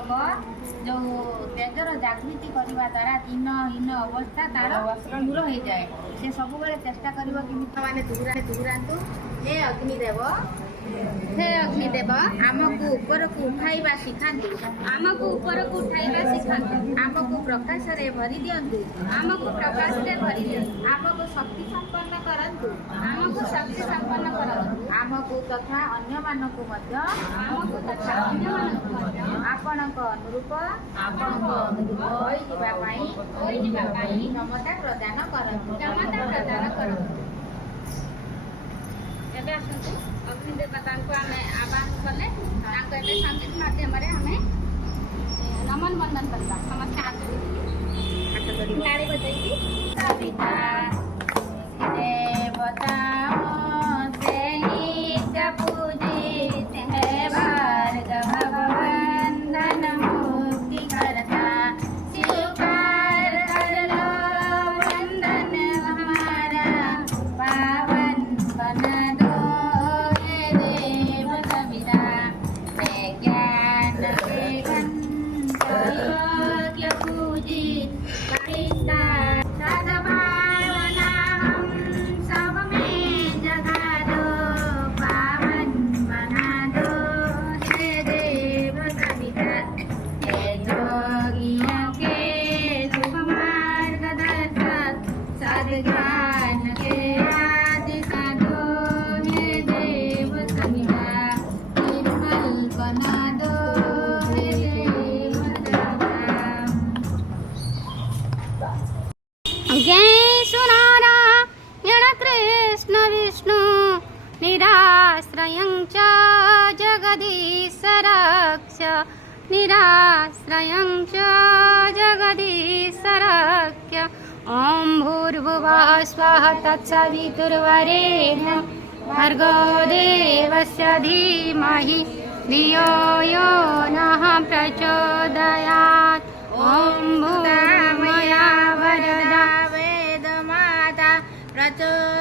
ହବ ଯେଉଁ ତେଜର ଜାଗୃତି କରିବା ଦ୍ୱାରା ଦିନହୀନ ଅବସ୍ଥା ତାର ଦୂର ହେଇଯାଏ। ସେ ସବୁବେଳେ ଚେଷ୍ଟା କରିବ କେମିତି ମାନେ ଦୂରାନ୍ତୁ। ହେ ଅଗ୍ନିଦେବ ଆମକୁ ଉପରକୁ ଉଠାଇବା ଶିଖାନ୍ତୁ। ଆମକୁ ପ୍ରକାଶରେ ଭରି ଦିଅନ୍ତୁ। ଆମକୁ ଶକ୍ତି ସମ୍ପନ୍ନ କରନ୍ତୁ। ଆମକୁ ତଥା ଅନ୍ୟମାନଙ୍କୁ ମଧ୍ୟ ଆପଣଙ୍କ ଅନୁରୂପ ହୋଇଯିବା ପାଇଁ କ୍ଷମତା ପ୍ରଦାନ କରନ୍ତୁ। ଏବେ ଆସନ୍ତୁ ଅଗ୍ନିଦେବତାଙ୍କୁ ଆମେ ଆହ୍ୱାନ କଲେ ତାଙ୍କୁ ଏବେ ସଙ୍ଗୀତ ମାଧ୍ୟମରେ ଆମେ ନମନ ବନ୍ଦନ କରିବା। ସମସ୍ତେ ହାତ ତାଳି ବଜେଇକି ପିତା ଦେବତା निराश्रयं च जगदीशरक्ष ॐ भूर्भुवः स्वः तत्सवितुर्वरेण्यं भर्गो देवस्य धीमहि धियो यो नः प्रचोदयात् ॐ भूर्भुवः वरदा वेदमाता प्रचोदयात्।